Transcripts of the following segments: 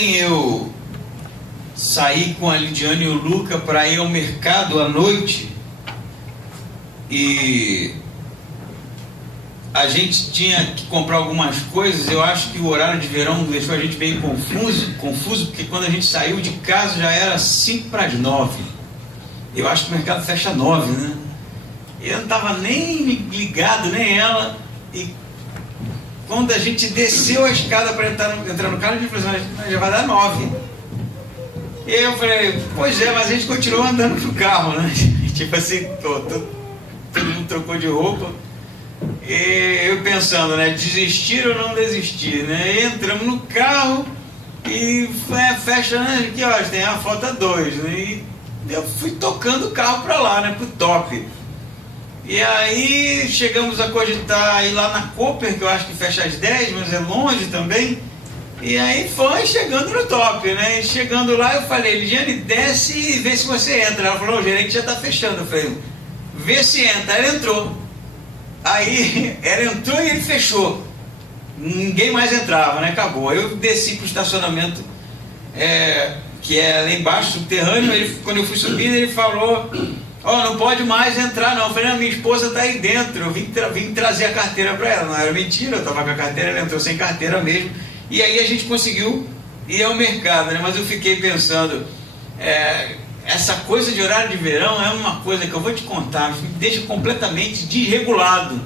ontem eu saí com a Lidiane e o Luca para ir ao mercado à noite e a gente tinha que comprar algumas coisas. Eu acho que o horário de verão deixou a gente meio confuso, porque quando a gente saiu de casa já era 8:55. Eu acho que o mercado fecha 9, né? Eu não estava nem ligado, nem ela. E quando a gente desceu a escada para entrar no carro, a gente falou assim, já vai dar 9. E eu falei, pois é, mas a gente continuou andando pro carro, né? Tipo assim, todo mundo trocou de roupa. E eu pensando, né? Desistir ou não desistir, né? E entramos no carro e fecha, né? Que horas tem? Falta 2, né? E eu fui tocando o carro para lá, né? Pro top. E aí chegamos a cogitar ir lá na Cooper, que eu acho que fecha às 10, mas é longe também. E aí foi chegando no top, né? E chegando lá eu falei, Lidiane, desce e vê se você entra. Ela falou, o gerente já está fechando. Eu falei, vê se entra. Ela entrou. Aí ela entrou e ele fechou. Ninguém mais entrava, né? Acabou. Aí eu desci para o estacionamento, que é lá embaixo, subterrâneo. Quando eu fui subindo, ele falou, não pode mais entrar não. Eu falei, minha esposa está aí dentro. Eu vim trazer a carteira para ela. Não era mentira, eu estava com a carteira, ela entrou sem carteira mesmo. E aí a gente conseguiu ir ao mercado, né? Mas eu fiquei pensando, essa coisa de horário de verão é uma coisa que eu vou te contar, me deixa completamente desregulado.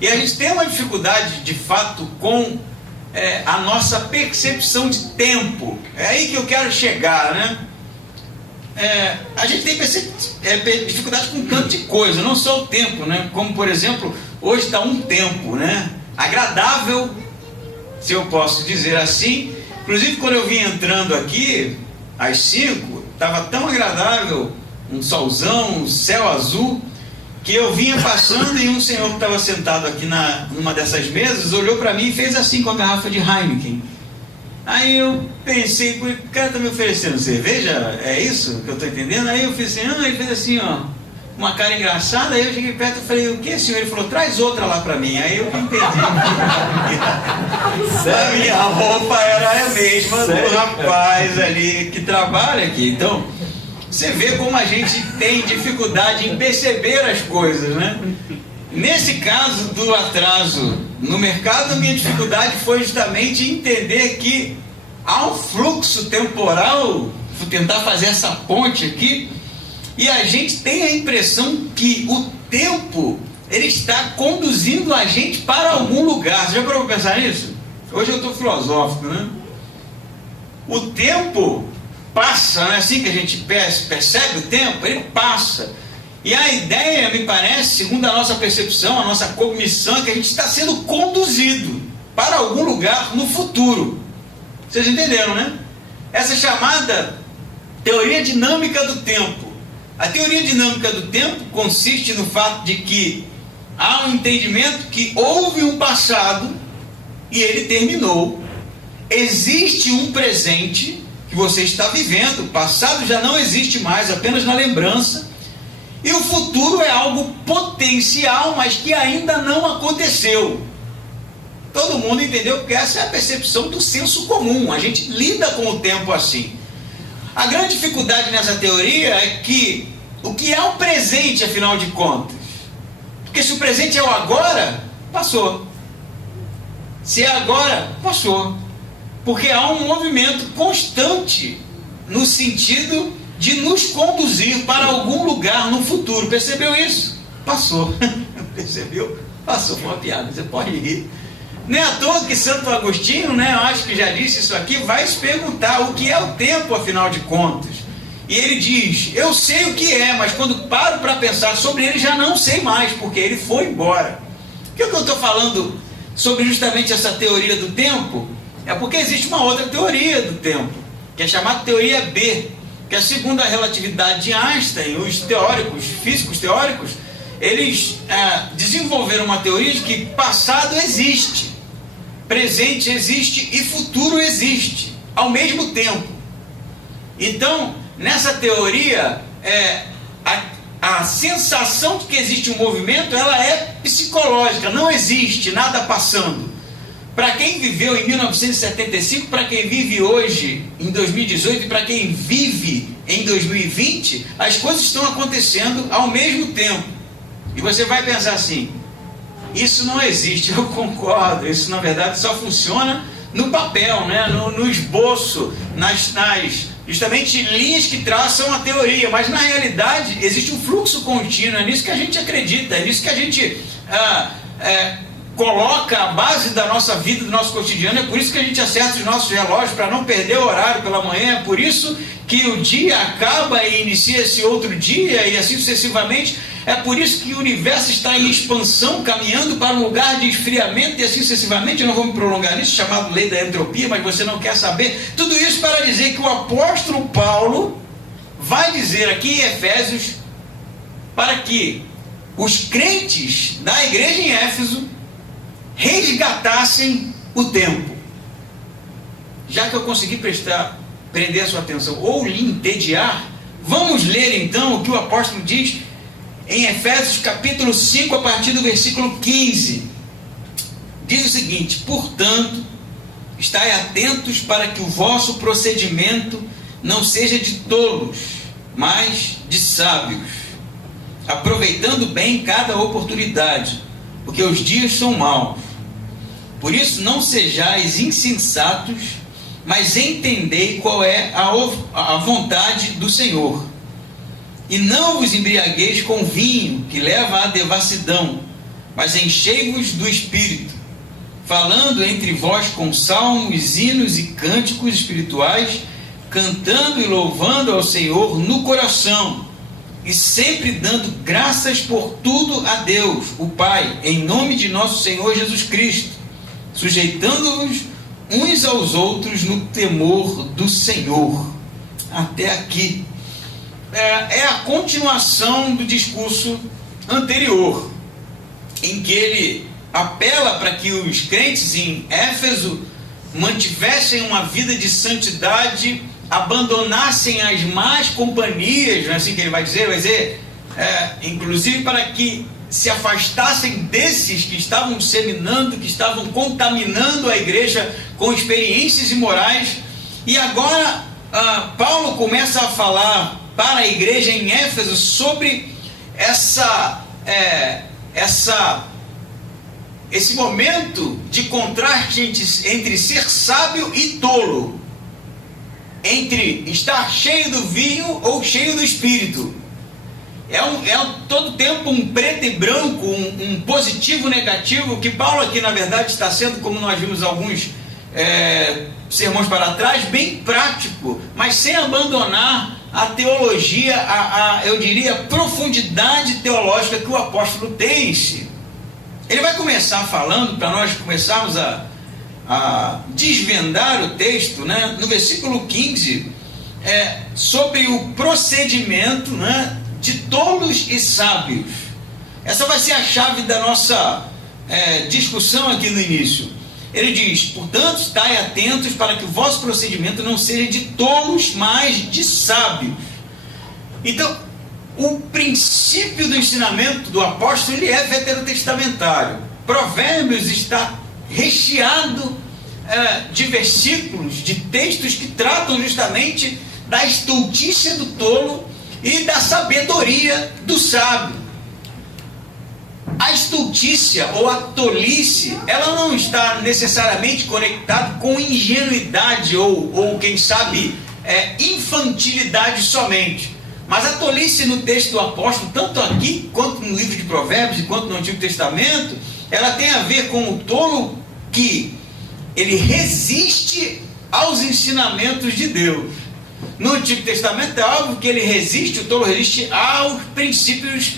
E a gente tem uma dificuldade, de fato, com a nossa percepção de tempo. É aí que eu quero chegar, né? A gente tem dificuldade com tanto de coisa, não só o tempo, né? Como, por exemplo, hoje está um tempo, né? Agradável, se eu posso dizer assim. Inclusive, quando eu vim entrando aqui, às 5, estava tão agradável, um solzão, um céu azul, que eu vinha passando e um senhor que estava sentado aqui numa dessas mesas olhou para mim e fez assim com a garrafa de Heineken. Aí eu pensei, o cara está me oferecendo cerveja? É isso que eu estou entendendo? Aí eu fiz assim, ele fez assim, uma cara engraçada. Aí eu cheguei perto e falei, o que, senhor? Ele falou, traz outra lá para mim. Aí eu entendi. A minha roupa era a mesma do rapaz ali que trabalha aqui. Então, você vê como a gente tem dificuldade em perceber as coisas, né? Nesse caso do atraso no mercado, a minha dificuldade foi justamente entender que há um fluxo temporal. Vou tentar fazer essa ponte aqui. E a gente tem a impressão que o tempo, ele está conduzindo a gente para algum lugar. Você já parou para pensar nisso? Hoje eu estou filosófico, né? O tempo passa, não é assim que a gente percebe o tempo? Ele passa. E a ideia, me parece, segundo a nossa percepção, a nossa cognição, é que a gente está sendo conduzido para algum lugar no futuro. Vocês entenderam, né? Essa chamada teoria dinâmica do tempo. A teoria dinâmica do tempo consiste no fato de que há um entendimento que houve um passado e ele terminou. Existe um presente que você está vivendo, o passado já não existe mais, apenas na lembrança. E o futuro é algo potencial, mas que ainda não aconteceu. Todo mundo entendeu que essa é a percepção do senso comum. A gente lida com o tempo assim. A grande dificuldade nessa teoria é que o que é o presente, afinal de contas? Porque se o presente é o agora, passou. Se é agora, passou. Porque há um movimento constante no sentido de nos conduzir para algum lugar no futuro. Percebeu isso? Passou. Percebeu? Passou. Foi uma piada, você pode rir. Nem à toa que Santo Agostinho, né, eu acho que já disse isso aqui, vai se perguntar o que é o tempo, afinal de contas. E ele diz, eu sei o que é, mas quando paro para pensar sobre ele, já não sei mais, porque ele foi embora. Por que eu estou falando sobre justamente essa teoria do tempo? É porque existe uma outra teoria do tempo, que é chamada teoria B, que é segundo a relatividade de Einstein, os teóricos, físicos teóricos, eles desenvolveram uma teoria de que passado existe, presente existe e futuro existe, ao mesmo tempo. Então, nessa teoria, a sensação de que existe um movimento, ela é psicológica, não existe nada passando. Para quem viveu em 1975, para quem vive hoje, em 2018, e para quem vive em 2020, as coisas estão acontecendo ao mesmo tempo. E você vai pensar assim, isso não existe. Eu concordo, isso na verdade só funciona no papel, né? no esboço, nas justamente linhas que traçam a teoria, mas na realidade existe um fluxo contínuo, é nisso que a gente acredita, é nisso que a gente coloca a base da nossa vida, do nosso cotidiano. É por isso que a gente acerta os nossos relógios para não perder o horário pela manhã, é por isso que o dia acaba e inicia esse outro dia e assim sucessivamente. É por isso que o universo está em expansão, caminhando para um lugar de esfriamento e assim sucessivamente. Eu não vou me prolongar nisso, chamado lei da entropia, mas você não quer saber. Tudo isso para dizer que o apóstolo Paulo vai dizer aqui em Efésios para que os crentes da igreja em Éfeso resgatassem o tempo. Já que eu consegui prender a sua atenção ou lhe entediar, vamos ler então o que o apóstolo diz em Efésios capítulo 5, a partir do versículo 15. Diz o seguinte: portanto, estai atentos para que o vosso procedimento não seja de tolos, mas de sábios, aproveitando bem cada oportunidade, porque os dias são maus. Por isso não sejais insensatos, mas entendei qual é a vontade do Senhor. E não vos embriagueis com vinho, que leva à devassidão, mas enchei-vos do Espírito, falando entre vós com salmos, hinos e cânticos espirituais, cantando e louvando ao Senhor no coração, e sempre dando graças por tudo a Deus, o Pai, em nome de nosso Senhor Jesus Cristo, sujeitando-vos uns aos outros no temor do Senhor. Até aqui. É a continuação do discurso anterior, em que ele apela para que os crentes em Éfeso mantivessem uma vida de santidade, abandonassem as más companhias, não é assim que ele vai dizer, inclusive para que se afastassem desses que estavam disseminando, que estavam contaminando a igreja com experiências imorais. E agora Paulo começa a falar para a igreja em Éfeso sobre esse momento de contraste entre ser sábio e tolo, entre estar cheio do vinho ou cheio do Espírito. É todo tempo um preto e branco, um positivo e negativo, que Paulo aqui na verdade está sendo, como nós vimos alguns sermões para trás, bem prático, mas sem abandonar a teologia, eu diria, profundidade teológica que o apóstolo tem em si. Ele vai começar falando, para nós começarmos a desvendar o texto, né, no versículo 15, sobre o procedimento, né, de tolos e sábios. Essa vai ser a chave da nossa discussão aqui no início. Ele diz: portanto, estai atentos para que o vosso procedimento não seja de tolos, mas de sábios. Então, o princípio do ensinamento do apóstolo, ele é veterotestamentário. Provérbios está recheado de versículos, de textos que tratam justamente da estultícia do tolo e da sabedoria do sábio. A estultícia ou a tolice, ela não está necessariamente conectada com ingenuidade ou quem sabe, infantilidade somente. Mas a tolice no texto do apóstolo, tanto aqui quanto no livro de Provérbios e quanto no Antigo Testamento, ela tem a ver com o tolo que ele resiste aos ensinamentos de Deus. No Antigo Testamento é óbvio que ele resiste, o tolo resiste aos princípios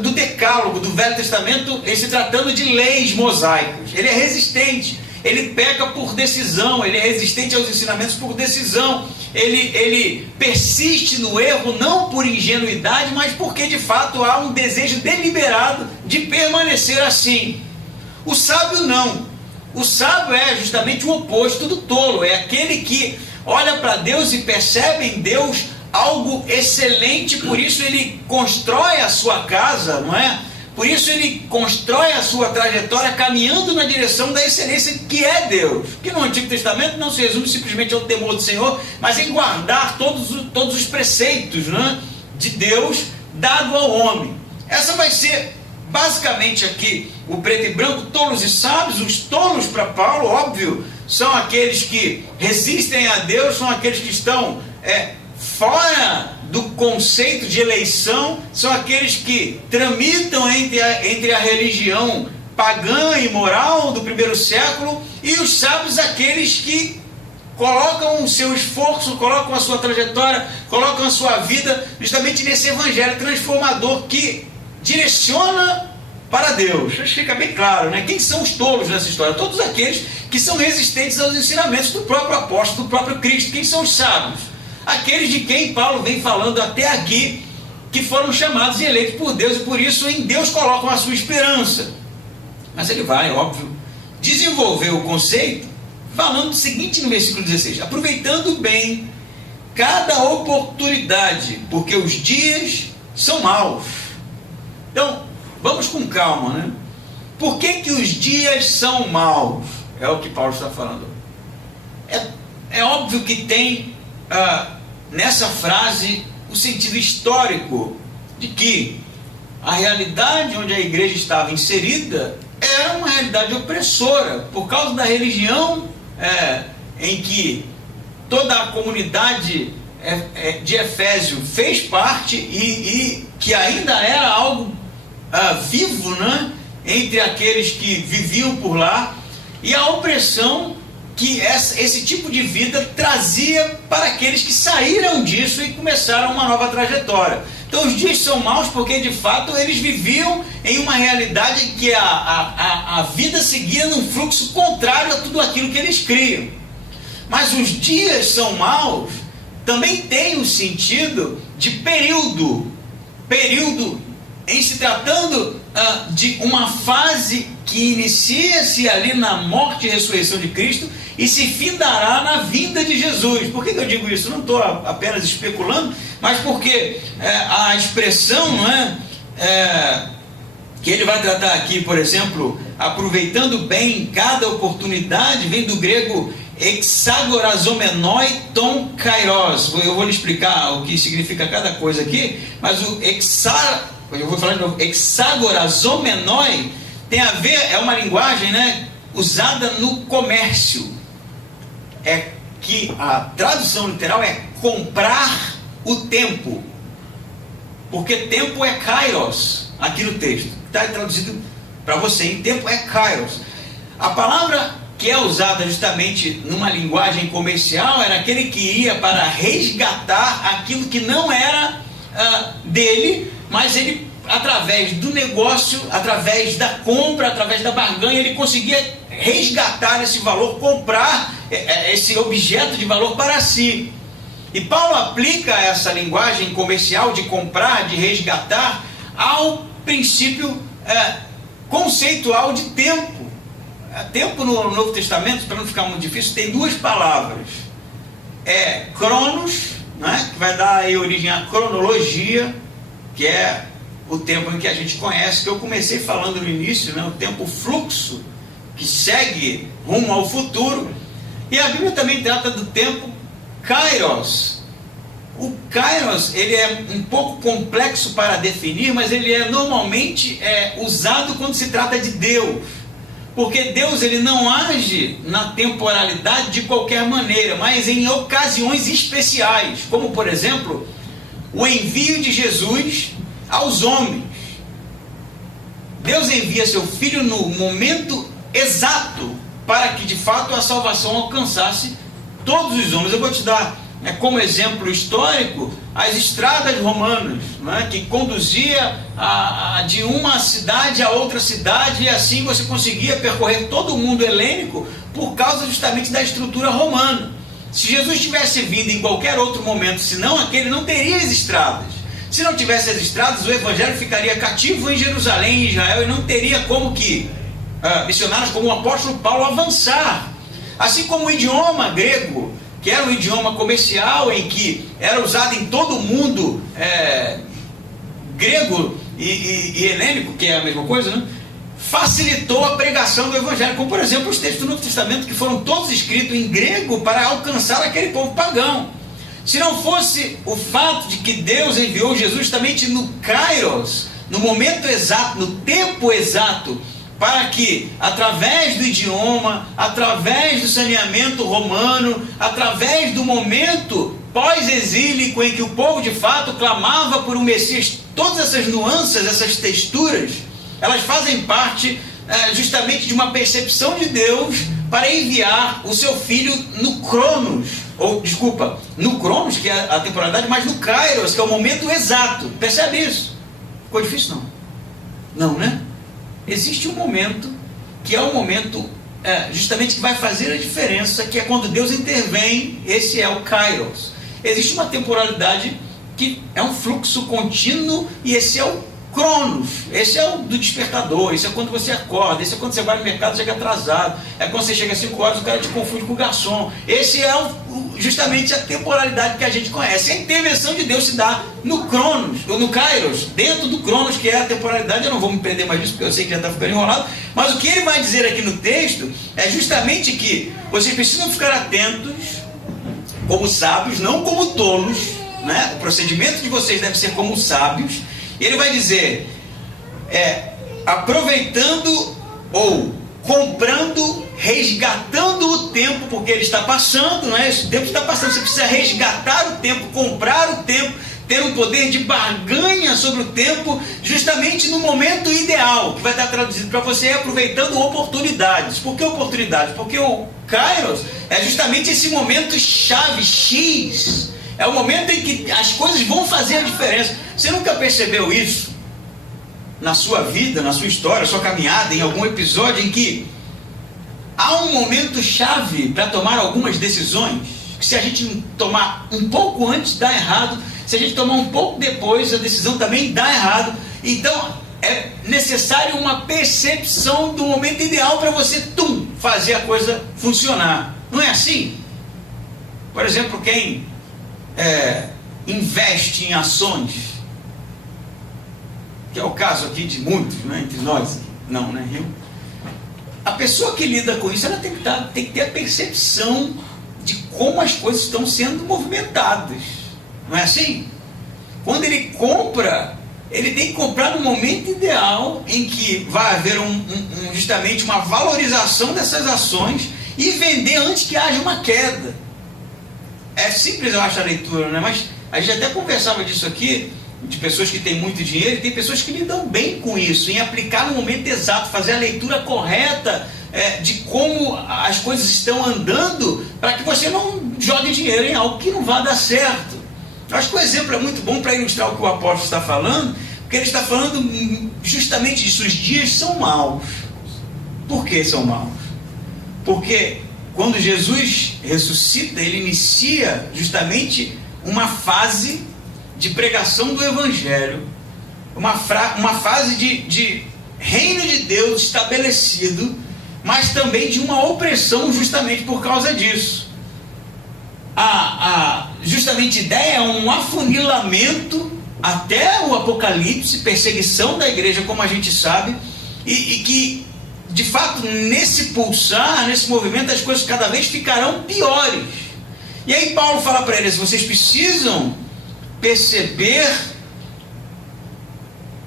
do Decálogo, do Velho Testamento, em se tratando de leis mosaicas. Ele é resistente, ele peca por decisão, ele é resistente aos ensinamentos por decisão, ele persiste no erro não por ingenuidade, mas porque de fato há um desejo deliberado de permanecer assim. O sábio não. O sábio é justamente o oposto do tolo, é aquele que olha para Deus e percebe em Deus algo excelente, por isso ele constrói a sua casa, não é? Por isso ele constrói a sua trajetória caminhando na direção da excelência que é Deus, que no Antigo Testamento não se resume simplesmente ao temor do Senhor, mas em guardar todos os preceitos, né, de Deus dado ao homem. Essa vai ser basicamente aqui o preto e branco, tolos e sábios. Os tolos para Paulo, óbvio, são aqueles que resistem a Deus, são aqueles que estão fora do conceito de eleição, são aqueles que tramitam entre a religião pagã e moral do primeiro século, e os sábios aqueles que colocam o seu esforço, colocam a sua trajetória, colocam a sua vida justamente nesse evangelho transformador que direciona para Deus. Acho que fica bem claro, né? Quem são os tolos nessa história? Todos aqueles que são resistentes aos ensinamentos do próprio apóstolo, do próprio Cristo. Quem são os sábios? Aqueles de quem Paulo vem falando até aqui, que foram chamados e eleitos por Deus, e por isso em Deus colocam a sua esperança. Mas ele vai, óbvio, desenvolver o conceito falando o seguinte no versículo 16: aproveitando bem cada oportunidade, porque os dias são maus. Então, vamos com calma, né? Por que os dias são maus? É o que Paulo está falando. É óbvio que tem nessa frase o sentido histórico de que a realidade onde a igreja estava inserida era uma realidade opressora, por causa da religião em que toda a comunidade de Efésio fez parte e que ainda era algo vivo, né, entre aqueles que viviam por lá, e a opressão que esse tipo de vida trazia para aqueles que saíram disso e começaram uma nova trajetória. Então os dias são maus porque de fato eles viviam em uma realidade em que a vida seguia num fluxo contrário a tudo aquilo que eles criam. Mas os dias são maus também tem o sentido de período em se tratando de uma fase que inicia-se ali na morte e ressurreição de Cristo e se findará na vinda de Jesus. Por que eu digo isso? Não estou apenas especulando, mas porque a expressão, não que ele vai tratar aqui, por exemplo, aproveitando bem cada oportunidade, vem do grego exagorazomenoi ton kairos. Eu vou lhe explicar o que significa cada coisa aqui, mas eu vou falar de novo, exagorazomenoi tem a ver, é uma linguagem, usada no comércio. É que a tradução literal é comprar o tempo, porque tempo é kairos aqui no texto, está traduzido para você em tempo é kairos. A palavra que é usada justamente numa linguagem comercial era aquele que ia para resgatar aquilo que não era dele, mas ele, através do negócio, através da compra, através da barganha, ele conseguia resgatar esse valor, comprar esse objeto de valor para si. E Paulo aplica essa linguagem comercial de comprar, de resgatar, ao princípio conceitual de tempo. Tempo no Novo Testamento, para não ficar muito difícil, tem duas palavras. Cronos, que vai dar aí origem à cronologia, que é o tempo em que a gente conhece, que eu comecei falando no início, o tempo fluxo, que segue rumo ao futuro. E a Bíblia também trata do tempo kairos. O kairos, ele é um pouco complexo para definir, mas ele é normalmente usado quando se trata de Deus. Porque Deus, ele não age na temporalidade de qualquer maneira, mas em ocasiões especiais, como por exemplo, o envio de Jesus aos homens. Deus envia seu Filho no momento exato para que de fato a salvação alcançasse todos os homens. Eu vou te dar como exemplo histórico as estradas romanas, que conduzia de uma cidade a outra cidade, e assim você conseguia percorrer todo o mundo helênico por causa justamente da estrutura romana. Se Jesus tivesse vindo em qualquer outro momento, senão aquele, não teria as estradas. Se não tivesse as estradas, o evangelho ficaria cativo em Jerusalém, em Israel, e não teria como que missionários como o apóstolo Paulo avançar. Assim como o idioma grego, que era um idioma comercial, em que era usado em todo o mundo grego, e helênico, que é a mesma coisa, né? Facilitou a pregação do Evangelho, como por exemplo os textos do Novo Testamento, que foram todos escritos em grego para alcançar aquele povo pagão. Se não fosse o fato de que Deus enviou Jesus justamente no Kairos, no momento exato, no tempo exato, para que, através do idioma, através do saneamento romano, através do momento pós-exílico em que o povo de fato clamava por um Messias, todas essas nuances, essas texturas, elas fazem parte justamente de uma percepção de Deus para enviar o seu filho no Cronos, no Cronos, que é a temporalidade, mas no Kairos, que é o momento exato. Percebe isso? Ficou difícil? Não, né? Existe um momento, que é o momento justamente que vai fazer a diferença, que é quando Deus intervém. Esse é o Kairos. Existe uma temporalidade que é um fluxo contínuo, e esse é o Cronos. Esse é o do despertador, esse é quando você acorda, esse é quando você vai no mercado e chega atrasado, é quando você chega às 5 horas, o cara te confunde com o garçom. Esse é justamente a temporalidade que a gente conhece. A intervenção de Deus se dá no Cronos, ou no Kairos, dentro do Cronos, que é a temporalidade. Eu não vou me prender mais nisso, porque eu sei que já está ficando enrolado, mas o que ele vai dizer aqui no texto é justamente que vocês precisam ficar atentos como sábios, não como tolos, né? O procedimento de vocês deve ser como sábios. Ele vai dizer, aproveitando ou comprando, resgatando o tempo, porque ele está passando, não é? Esse tempo está passando, você precisa resgatar o tempo, comprar o tempo, ter um poder de barganha sobre o tempo, justamente no momento ideal, que vai estar traduzido para você, aproveitando oportunidades. Por que oportunidades? Porque o Kairos é justamente esse momento chave, X. É o momento em que as coisas vão fazer a diferença. Você nunca percebeu isso na sua vida, na sua história, na sua caminhada, em algum episódio em que há um momento chave para tomar algumas decisões, que se a gente tomar um pouco antes, dá errado. Se a gente tomar um pouco depois, a decisão também dá errado. Então é necessário uma percepção do momento ideal para você fazer a coisa funcionar. Não é assim? Por exemplo, quem investe em ações, que é o caso aqui de muitos, né, entre nós, não, né, Rio? A pessoa que lida com isso, ela tem que ter a percepção de como as coisas estão sendo movimentadas, não é assim? Quando ele compra, ele tem que comprar no momento ideal em que vai haver justamente uma valorização dessas ações, e vender antes que haja uma queda. É simples, eu acho, a leitura, né? Mas a gente até conversava disso aqui, de pessoas que têm muito dinheiro, e tem pessoas que lidam bem com isso, em aplicar no momento exato, fazer a leitura correta de como as coisas estão andando, para que você não jogue dinheiro em algo que não vai dar certo. Eu acho que o exemplo é muito bom para ilustrar o que o apóstolo está falando, porque ele está falando justamente disso. Os dias são maus. Por que são maus? Porque quando Jesus ressuscita, ele inicia justamente uma fase de pregação do Evangelho, uma fase de reino de Deus estabelecido, mas também de uma opressão justamente por causa disso. Justamente a ideia é um afunilamento até o Apocalipse, perseguição da igreja, como a gente sabe, e que de fato, nesse pulsar, nesse movimento, as coisas cada vez ficarão piores. E aí Paulo fala para eles: vocês precisam perceber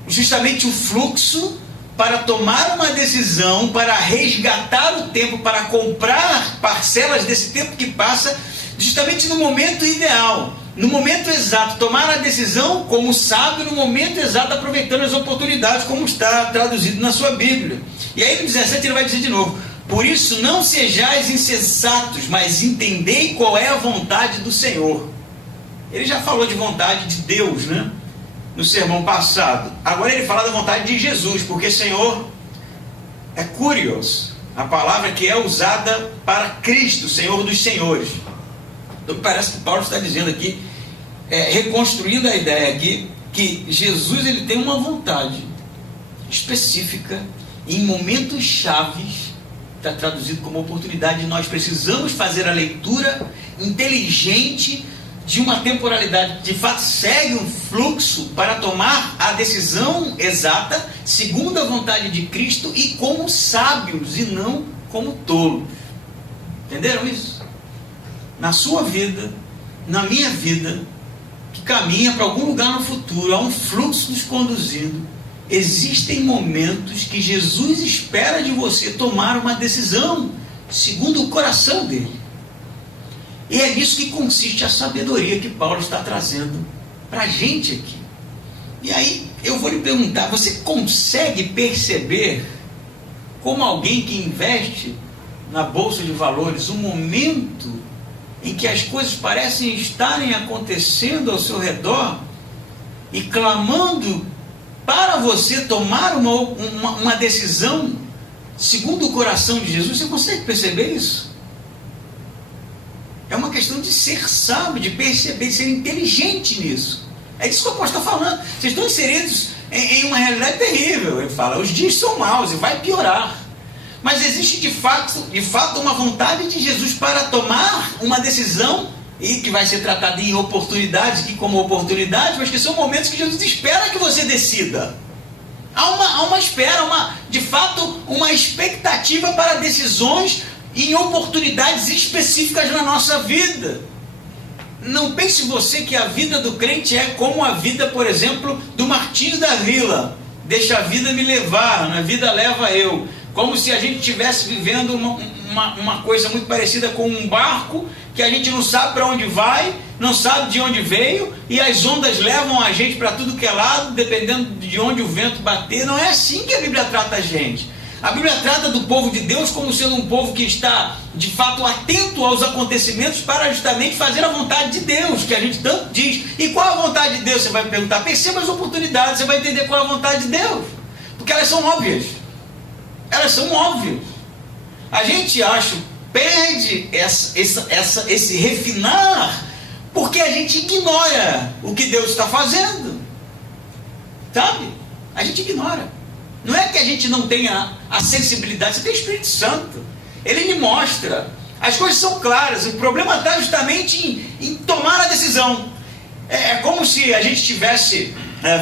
justamente o fluxo para tomar uma decisão, para resgatar o tempo, para comprar parcelas desse tempo que passa, justamente no momento ideal, no momento exato, tomar a decisão como sábio no momento exato, aproveitando as oportunidades, como está traduzido na sua Bíblia. E aí no 17 ele vai dizer de novo: por isso não sejais insensatos, mas entendei qual é a vontade do Senhor. Ele já falou de vontade de Deus, né, no sermão passado. Agora ele fala da vontade de Jesus, porque Senhor é Kurios, a palavra que é usada para Cristo, Senhor dos senhores. Então parece que Paulo está dizendo aqui, reconstruindo a ideia aqui, que Jesus ele tem uma vontade específica, em momentos chaves, está traduzido como oportunidade. Nós precisamos fazer a leitura inteligente de uma temporalidade, de fato segue um fluxo para tomar a decisão exata, segundo a vontade de Cristo, e como sábios e não como tolos. Entenderam isso? Na sua vida, na minha vida, que caminha para algum lugar no futuro, há um fluxo nos conduzindo. Existem momentos que Jesus espera de você tomar uma decisão segundo o coração dele. E é nisso que consiste a sabedoria que Paulo está trazendo para a gente aqui. E aí eu vou lhe perguntar, você consegue perceber como alguém que investe na Bolsa de Valores, um momento em que as coisas parecem estarem acontecendo ao seu redor e clamando para você tomar uma decisão segundo o coração de Jesus? Você consegue perceber isso? É uma questão de ser sábio, de perceber, de ser inteligente nisso. É disso que o apóstolo está falando. Vocês estão inseridos em uma realidade terrível. Ele fala, os dias são maus e vai piorar. Mas existe de fato uma vontade de Jesus para tomar uma decisão, e que vai ser tratada em oportunidades, aqui como oportunidades, mas que são momentos que Jesus espera que você decida. Há uma espera, de fato, uma expectativa para decisões em oportunidades específicas na nossa vida. Não pense você que a vida do crente é como a vida, por exemplo, do Martinho da Vila. Deixa a vida me levar, a vida leva eu. Como se a gente estivesse vivendo uma coisa muito parecida com um barco, que a gente não sabe para onde vai, não sabe de onde veio, e as ondas levam a gente para tudo que é lado, dependendo de onde o vento bater. Não é assim que a Bíblia trata a gente. A Bíblia trata do povo de Deus como sendo um povo que está, de fato, atento aos acontecimentos para justamente fazer a vontade de Deus, que a gente tanto diz. E qual a vontade de Deus? Você vai me perguntar. Perceba as oportunidades, você vai entender qual é a vontade de Deus. Porque elas são óbvias. Elas são óbvias. A gente, perde esse refinar, porque a gente ignora o que Deus está fazendo. Sabe? A gente ignora. Não é que a gente não tenha a sensibilidade, você tem o Espírito Santo, ele lhe mostra, as coisas são claras, o problema está justamente em tomar a decisão. É como se a gente estivesse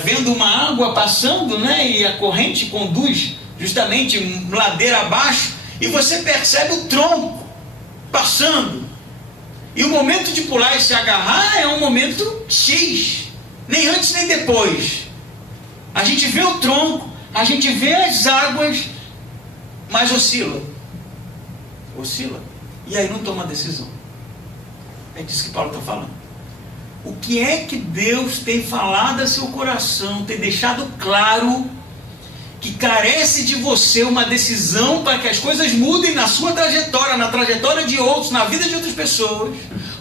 vendo uma água passando, né, e a corrente conduz justamente ladeira abaixo, e você percebe o tronco passando, e o momento de pular e se agarrar é um momento X, nem antes nem depois. A gente vê o tronco, a gente vê as águas, mas oscila, e aí não toma decisão. É disso que Paulo está falando. O que é que Deus tem falado a seu coração, tem deixado claro, que carece de você uma decisão para que as coisas mudem na sua trajetória, na trajetória de outros, na vida de outras pessoas,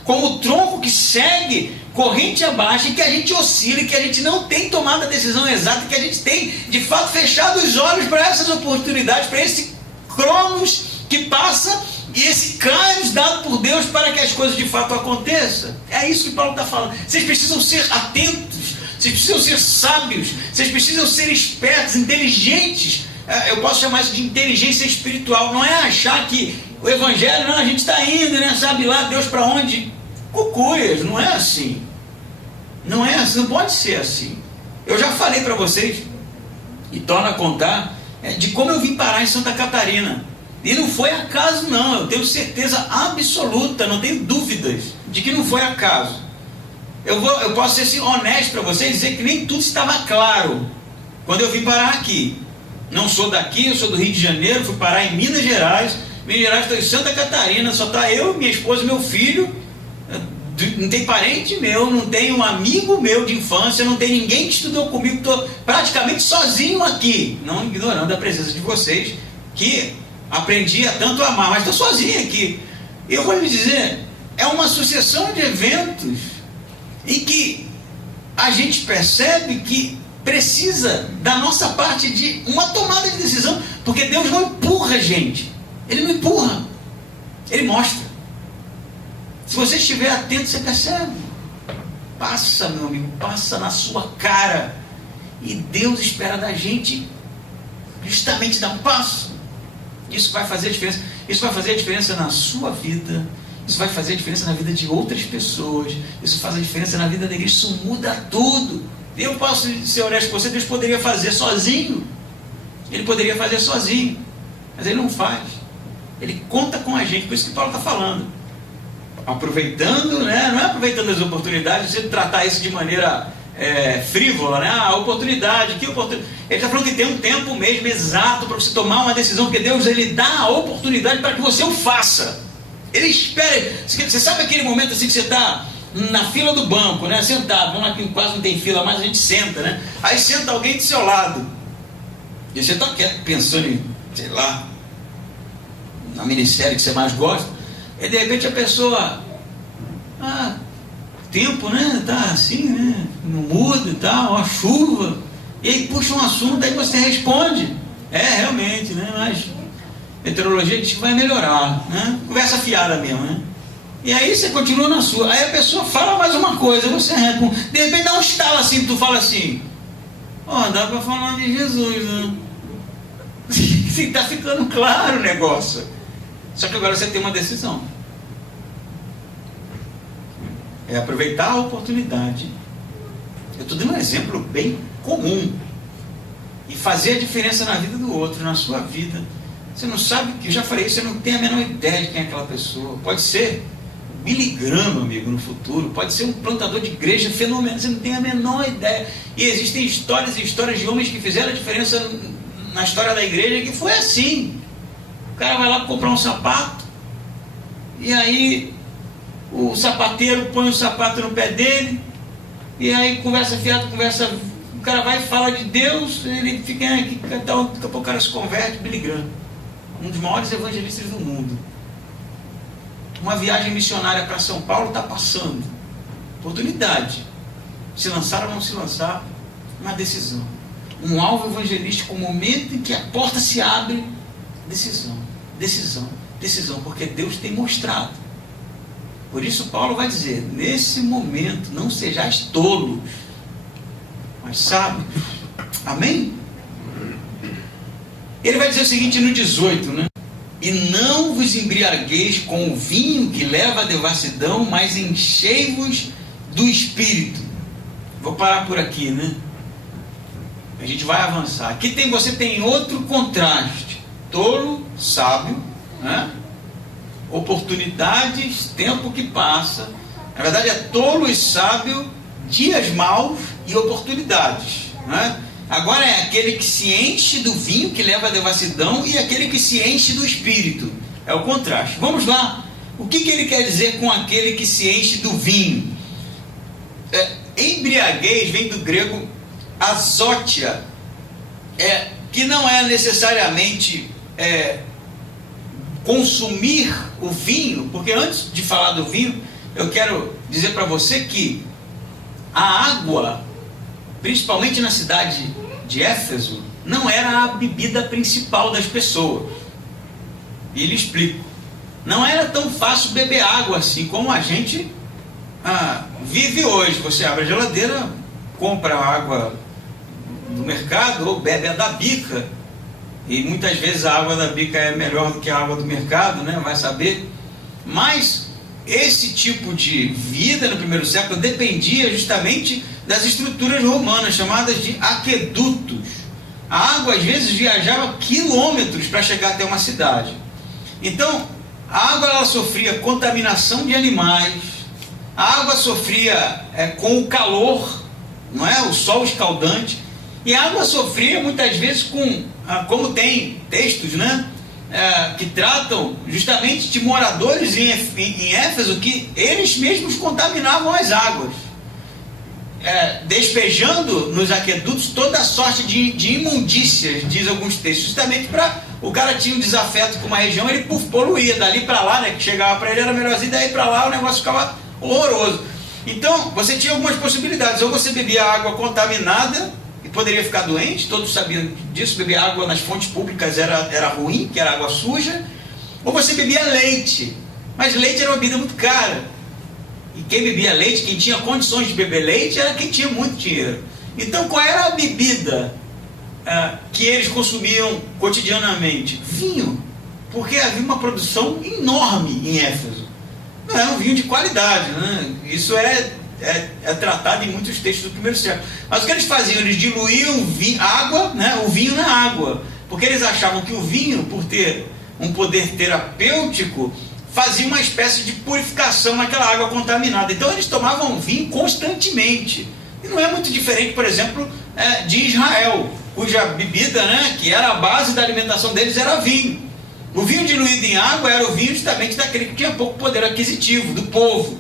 como o tronco que segue corrente abaixo, e que a gente oscila, e que a gente não tem tomado a decisão exata, e que a gente tem de fato fechado os olhos para essas oportunidades, para esse cronos que passa, e esse kairos dado por Deus para que as coisas de fato aconteçam. É isso que Paulo está falando. Vocês precisam ser atentos, vocês precisam ser sábios, vocês precisam ser espertos, inteligentes. Eu posso chamar isso de inteligência espiritual. Não é achar que o evangelho, não, a gente está indo, né, sabe lá Deus para onde? Cucuias, não é assim. Não é assim, não pode ser assim. Eu já falei para vocês, e torno a contar, de como eu vim parar em Santa Catarina. E não foi acaso não, eu tenho certeza absoluta, não tenho dúvidas de que não foi acaso. Eu posso ser assim, honesto para vocês, dizer que nem tudo estava claro quando eu vim parar aqui. Não sou daqui, eu sou do Rio de Janeiro, fui parar em Minas Gerais. Minas Gerais, estou em Santa Catarina, só está eu, minha esposa e meu filho. Não tem parente meu, não tem um amigo meu de infância, não tem ninguém que estudou comigo, estou praticamente sozinho aqui, não ignorando a presença de vocês, que aprendi a tanto amar, mas estou sozinho aqui. E eu vou lhe dizer, é uma sucessão de eventos em que a gente percebe que precisa da nossa parte de uma tomada de decisão, porque Deus não empurra a gente, Ele não empurra, Ele mostra. Se você estiver atento, você percebe. Passa, meu amigo, passa na sua cara. E Deus espera da gente justamente dar um passo. Isso vai fazer a diferença. Isso vai fazer a diferença na sua vida Isso vai fazer a diferença na vida de outras pessoas. Isso faz a diferença na vida da igreja. Isso muda tudo. Eu posso ser honesto com você, Deus poderia fazer sozinho. Ele poderia fazer sozinho. Mas Ele não faz. Ele conta com a gente. Por isso que Paulo está falando. Aproveitando, né? Não é aproveitando as oportunidades, você tratar isso de maneira frívola, né? A oportunidade, que oportunidade. Ele está falando que tem um tempo mesmo exato para você tomar uma decisão, porque Deus Ele dá a oportunidade para que você o faça. Ele espera. Você sabe aquele momento assim que você está na fila do banco, né? Sentado, vamos aqui, quase não tem fila, mas a gente senta, né? Aí senta alguém do seu lado. E você está quieto, pensando em, sei lá, no ministério que você mais gosta. E de repente a pessoa, tempo, né? Tá assim, né? Não muda e tal, uma chuva. E aí puxa um assunto, aí você responde. Realmente, né? Mas meteorologia diz que vai melhorar, né? Conversa fiada mesmo, né? E aí você continua na sua. Aí a pessoa fala mais uma coisa, você responde. De repente dá um estalo assim, tu fala assim, dá para falar de Jesus, né? Está ficando claro o negócio. Só que agora você tem uma decisão. É aproveitar a oportunidade. Eu estou dando um exemplo bem comum. E fazer a diferença na vida do outro, na sua vida. Você não sabe, eu já falei isso, você não tem a menor ideia de quem é aquela pessoa. Pode ser Billy Graham, amigo, no futuro. Pode ser um plantador de igreja fenomenal. Você não tem a menor ideia. E existem histórias e histórias de homens que fizeram a diferença na história da igreja, que foi assim. O cara vai lá comprar um sapato, e aí o sapateiro põe o sapato no pé dele, e aí conversa fiado, o cara vai e fala de Deus, ele fica aqui, daqui a pouco o cara se converte. Billy Graham, um dos maiores evangelistas do mundo. Uma viagem missionária para São Paulo está passando. Oportunidade. Se lançar ou não se lançar, uma decisão. Um alvo evangelístico, um momento em que a porta se abre. Decisão, decisão, decisão, porque Deus tem mostrado. Por isso Paulo vai dizer, nesse momento não sejais tolos, mas sábios. Amém? Ele vai dizer o seguinte no 18, né? E não vos embriagueis com o vinho que leva à devassidão, mas enchei-vos do Espírito. Vou parar por aqui, né? A gente vai avançar. Aqui você tem outro contraste. Tolo, sábio, né? Oportunidades, tempo que passa. Na verdade é tolo e sábio, dias maus e oportunidades, né? Agora é aquele que se enche do vinho que leva à devassidão e aquele que se enche do Espírito. É o contraste. Vamos lá. O que ele quer dizer com aquele que se enche do vinho? Embriaguez vem do grego azótia, que não é necessariamente consumir o vinho, porque antes de falar do vinho, eu quero dizer para você que a água, principalmente na cidade de Éfeso, não era a bebida principal das pessoas. E ele explica. Não era tão fácil beber água assim como a gente vive hoje. Você abre a geladeira, compra água do mercado ou bebe a da bica. E muitas vezes a água da bica é melhor do que a água do mercado, né? Vai saber. Mas esse tipo de vida no primeiro século dependia justamente das estruturas romanas, chamadas de aquedutos. A água às vezes viajava quilômetros para chegar até uma cidade. Então, a água ela sofria contaminação de animais, a água sofria com o calor, não é? O sol escaldante, e a água sofria muitas vezes com, como tem textos, né? Que tratam justamente de moradores em Éfeso, que eles mesmos contaminavam as águas, despejando nos aquedutos toda a sorte de imundícias, diz alguns textos, justamente para o cara tinha um desafeto com uma região, ele poluía dali para lá, né, que chegava para ele era melhorzinho, daí para lá o negócio ficava horroroso. Então você tinha algumas possibilidades: ou você bebia água contaminada e poderia ficar doente, todos sabiam disso, beber água nas fontes públicas era ruim, que era água suja, ou você bebia leite, mas leite era uma bebida muito cara, e quem bebia leite, quem tinha condições de beber leite, era quem tinha muito dinheiro. Então qual era a bebida que eles consumiam cotidianamente? Vinho, porque havia uma produção enorme em Éfeso. não era um vinho de qualidade, né? Isso é tratado em muitos textos do primeiro século. Mas o que eles faziam? Eles diluíam água, né? O vinho na água, porque eles achavam que o vinho, por ter um poder terapêutico, fazia uma espécie de purificação naquela água contaminada. Então eles tomavam vinho constantemente. E não é muito diferente, por exemplo, de Israel, cuja bebida, né, que era a base da alimentação deles, era vinho. O vinho diluído em água era o vinho justamente daquele que tinha pouco poder aquisitivo, do povo.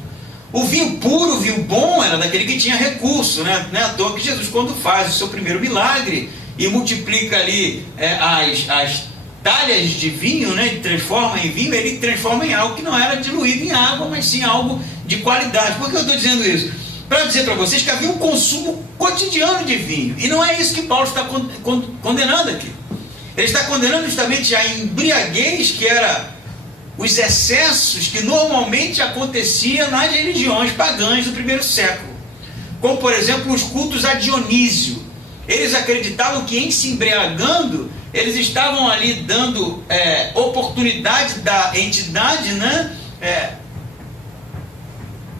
O vinho puro, o vinho bom, era daquele que tinha recurso, né? Não é à toa que Jesus, quando faz o seu primeiro milagre e multiplica ali as talhas de vinho, né, ele transforma em vinho, ele transforma em algo que não era diluído em água, mas sim algo de qualidade. Por que eu estou dizendo isso? Para dizer para vocês que havia um consumo cotidiano de vinho, e não é isso que Paulo está condenando aqui. Ele está condenando justamente a embriaguez, que era os excessos que normalmente acontecia nas religiões pagãs do primeiro século, como por exemplo os cultos a Dionísio. Eles acreditavam que em se embriagando, eles estavam ali dando oportunidade da entidade, né,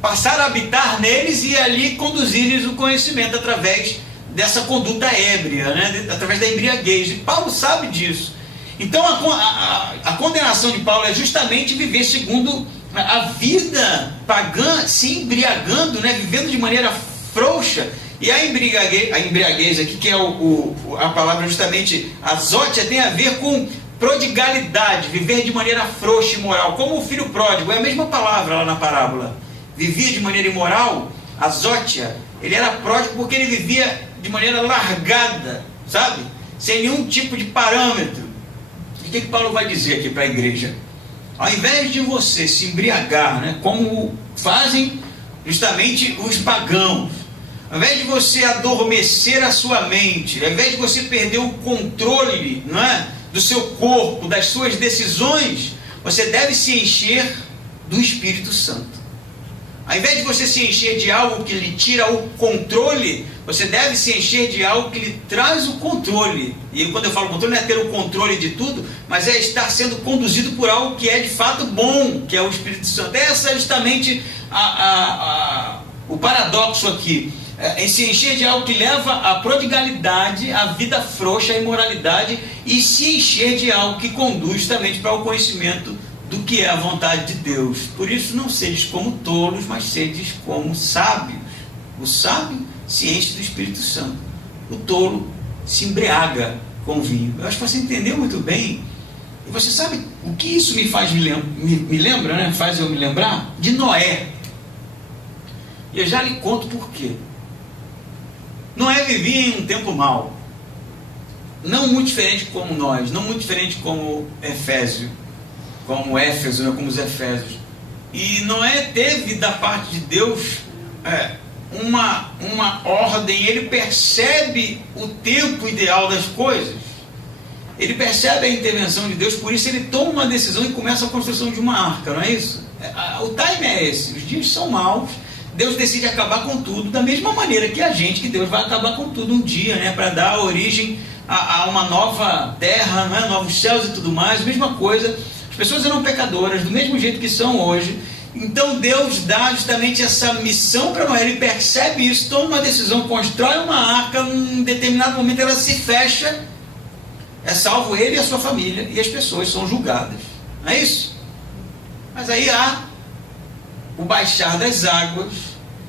passar a habitar neles e ali conduzir-lhes o conhecimento através dessa conduta ébria, né, através da embriaguez. E Paulo sabe disso. Então a condenação de Paulo é justamente viver segundo a vida pagã, se embriagando, né, vivendo de maneira frouxa. E a embriaguez aqui, que é a palavra justamente azótia, tem a ver com prodigalidade, viver de maneira frouxa e imoral, como o filho pródigo, é a mesma palavra lá na parábola. Vivia de maneira imoral, azótia, ele era pródigo porque ele vivia de maneira largada, sabe? Sem nenhum tipo de parâmetro. E o que Paulo vai dizer aqui para a igreja? Ao invés de você se embriagar, né, como fazem justamente os pagãos, ao invés de você adormecer a sua mente, ao invés de você perder o controle, não é, do seu corpo, das suas decisões, você deve se encher do Espírito Santo. Ao invés de você se encher de algo que lhe tira o controle, você deve se encher de algo que lhe traz o controle. E quando eu falo controle, não é ter o controle de tudo, mas é estar sendo conduzido por algo que é de fato bom, que é o Espírito Santo. Essa é justamente o paradoxo aqui. Em se encher de algo que leva à prodigalidade, à vida frouxa, à imoralidade, e se encher de algo que conduz justamente para o conhecimento do que é a vontade de Deus. Por isso não sedes como tolos, mas sedes como sábios. O sábio se enche do Espírito Santo, o tolo se embriaga com vinho. Eu acho que você entendeu muito bem. E você sabe o que isso me faz me lembra, né? Faz eu me lembrar de Noé. E eu já lhe conto por quê. Noé vivia em um tempo mau, não muito diferente como nós, não muito diferente como Éfeso, né, como os Efésios. E Noé teve da parte de Deus uma ordem. Ele percebe o tempo ideal das coisas, ele percebe a intervenção de Deus, por isso ele toma uma decisão e começa a construção de uma arca, não é isso? O time é esse, os dias são maus, Deus decide acabar com tudo, da mesma maneira que que Deus vai acabar com tudo um dia, né, para dar origem a uma nova terra, né, novos céus e tudo mais, mesma coisa. As pessoas eram pecadoras, do mesmo jeito que são hoje. Então Deus dá justamente essa missão para Noé, ele percebe isso, toma uma decisão, constrói uma arca, em determinado momento ela se fecha, é salvo ele e a sua família, e as pessoas são julgadas, não é isso? Mas aí há o baixar das águas,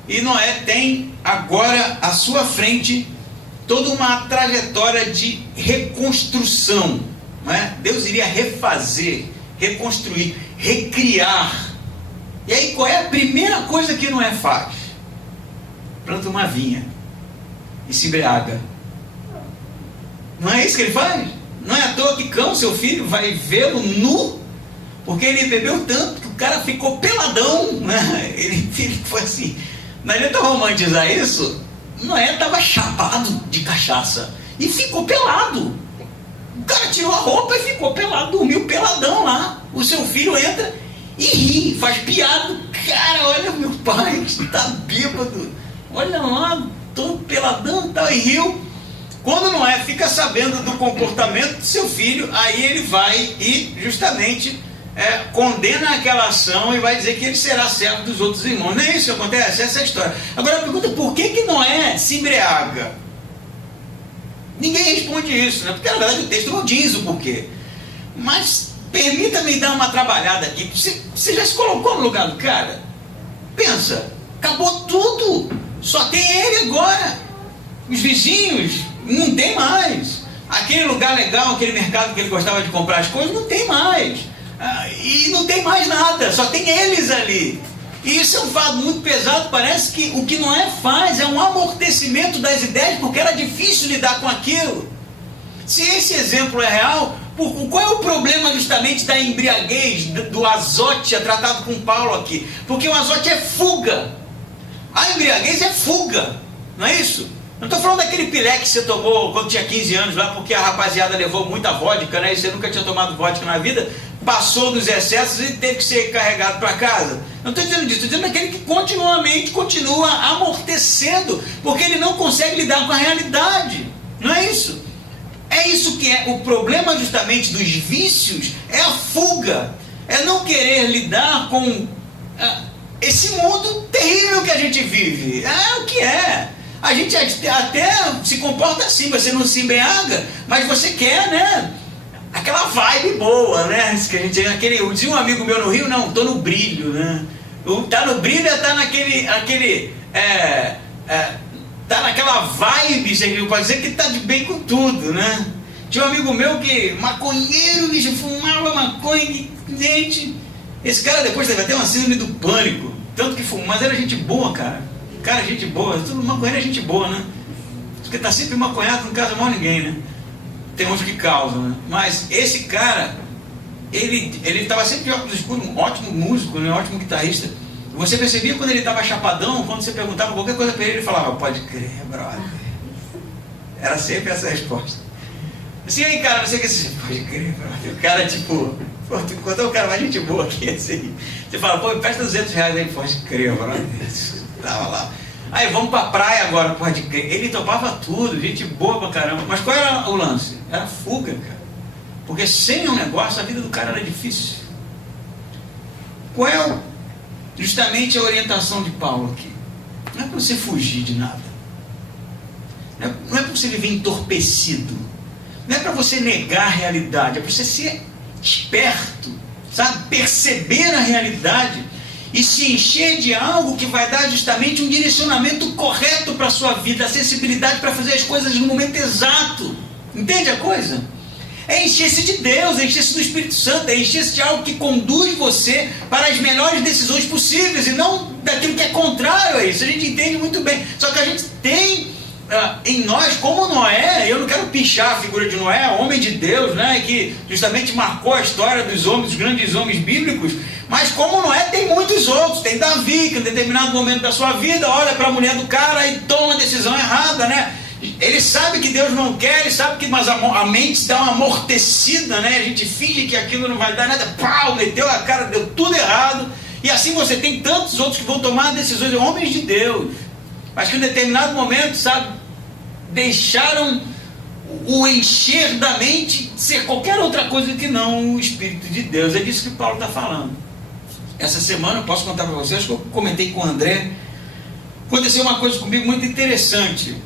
e Noé tem agora à sua frente toda uma trajetória de reconstrução, não é? Deus iria refazer, reconstruir, recriar. E aí qual é a primeira coisa que Noé faz? Planta uma vinha e se embriaga. Não é isso que ele faz? Não é à toa que Cão, seu filho, vai vê-lo nu, porque ele bebeu tanto que o cara ficou peladão, né? Ele foi assim. Não adianta romantizar isso. Noé estava chapado de cachaça e ficou pelado. O cara tirou a roupa e ficou pelado, dormiu peladão lá. O seu filho entra e ri, faz piada. Cara, olha meu pai, está bêbado. Olha lá, todo peladão, tá, e riu. Quando Noé fica sabendo do comportamento do seu filho, aí ele vai e justamente condena aquela ação e vai dizer que ele será servo dos outros irmãos. Não é isso que acontece? Essa é a história. Agora a pergunta, por que Noé se embriaga? Ninguém responde isso, né? Porque na verdade o texto não diz o porquê. Mas permita-me dar uma trabalhada aqui. Você já se colocou no lugar do cara? Pensa, acabou tudo. Só tem ele agora. Os vizinhos não tem mais. Aquele lugar legal, aquele mercado que ele gostava de comprar as coisas, não tem mais. E não tem mais nada, só tem eles ali. E isso é um fato muito pesado. Parece que o que Noé faz é um amortecimento das ideias, porque era difícil lidar com aquilo. Se esse exemplo é real, qual é o problema justamente da embriaguez, do azote tratado com Paulo aqui? Porque o azote é fuga. A embriaguez é fuga, não é isso? Não estou falando daquele pilé que você tomou quando tinha 15 anos lá, porque a rapaziada levou muita vodka, né? E você nunca tinha tomado vodka na vida, passou dos excessos e teve que ser carregado para casa. Não estou dizendo disso, estou dizendo daquele que continuamente continua amortecendo, porque ele não consegue lidar com a realidade. Não é isso? É isso que é o problema justamente dos vícios, é a fuga, é não querer lidar com esse mundo terrível que a gente vive. É o que é. A gente até se comporta assim, você não se embriaga, mas você quer, né? Aquela vibe boa, né? Isso que a gente dizia um amigo meu no Rio, não, tô no brilho, né? Tá no brilho é tá tá naquela vibe, você pode dizer que tá de bem com tudo, né? Tinha um amigo meu que, maconheiro, bicho, fumava maconha, gente. Esse cara depois teve até uma síndrome do pânico, tanto que fumava, mas era gente boa, cara. Cara, gente boa, tudo maconheiro é gente boa, né? Porque tá sempre maconhado, não casa mal ninguém, né? Tem uns que causam, né? Mas esse cara, ele estava sempre de óculos escuros, um ótimo músico, né? Um ótimo guitarrista. Você percebia quando ele estava chapadão, quando você perguntava qualquer coisa para ele, ele falava, pode crer, brother. Era sempre essa a resposta. Assim, aí cara, não sei o que você pode crer, brother. O cara tipo, pô, tu encontrou um cara mais gente boa aqui, assim. Você fala, pô, presta R$200 aí, pode crer, brother. Tava lá. Aí vamos pra praia agora, pode crer. Ele topava tudo, gente boa pra caramba. Mas qual era o lance? Era fuga, cara. Porque sem um negócio a vida do cara era difícil. Qual é justamente a orientação de Paulo aqui? Não é para você fugir de nada. Não é para você viver entorpecido. Não é para você negar a realidade. É para você ser esperto, sabe? Perceber a realidade e se encher de algo que vai dar justamente um direcionamento correto para a sua vida, a sensibilidade para fazer as coisas no momento exato. Entende a coisa? É encher-se de Deus, é encher-se do Espírito Santo, é encher-se de algo que conduz você para as melhores decisões possíveis e não daquilo que é contrário a isso. A gente entende muito bem. Só que a gente tem em nós, como Noé, eu não quero pichar a figura de Noé, homem de Deus, né, que justamente marcou a história dos homens, dos grandes homens bíblicos, mas como Noé tem muitos outros. Tem Davi, que em determinado momento da sua vida olha para a mulher do cara e toma a decisão errada, né? Ele sabe que Deus não quer, ele sabe que, mas a mente dá uma amortecida, né? A gente finge que aquilo não vai dar nada, pau, meteu a cara, deu tudo errado. E assim você tem tantos outros que vão tomar decisões, homens de Deus, mas que em determinado momento, sabe, deixaram o encher da mente ser qualquer outra coisa que não o Espírito de Deus. É disso que Paulo está falando. Essa semana, eu posso contar para vocês, que eu comentei com o André, aconteceu uma coisa comigo muito interessante.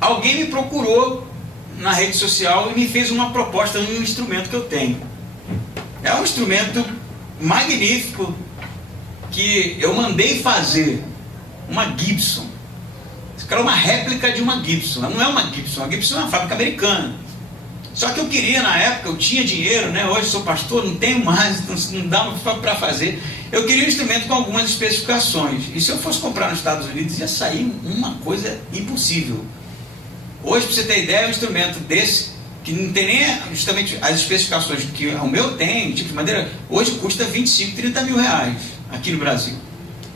Alguém me procurou na rede social e me fez uma proposta de um instrumento que eu tenho. É um instrumento magnífico que eu mandei fazer, uma Gibson. Isso era uma réplica de uma Gibson. Não é uma Gibson, a Gibson é uma fábrica americana. Só que eu queria, na época, eu tinha dinheiro, né? Hoje sou pastor, não tenho mais, então não dá para fazer. Eu queria um instrumento com algumas especificações. E se eu fosse comprar nos Estados Unidos, ia sair uma coisa impossível. Hoje, para você ter ideia, um instrumento desse, que não tem nem justamente as especificações que o meu tem, tipo de madeira, hoje custa 25, 30 mil reais aqui no Brasil.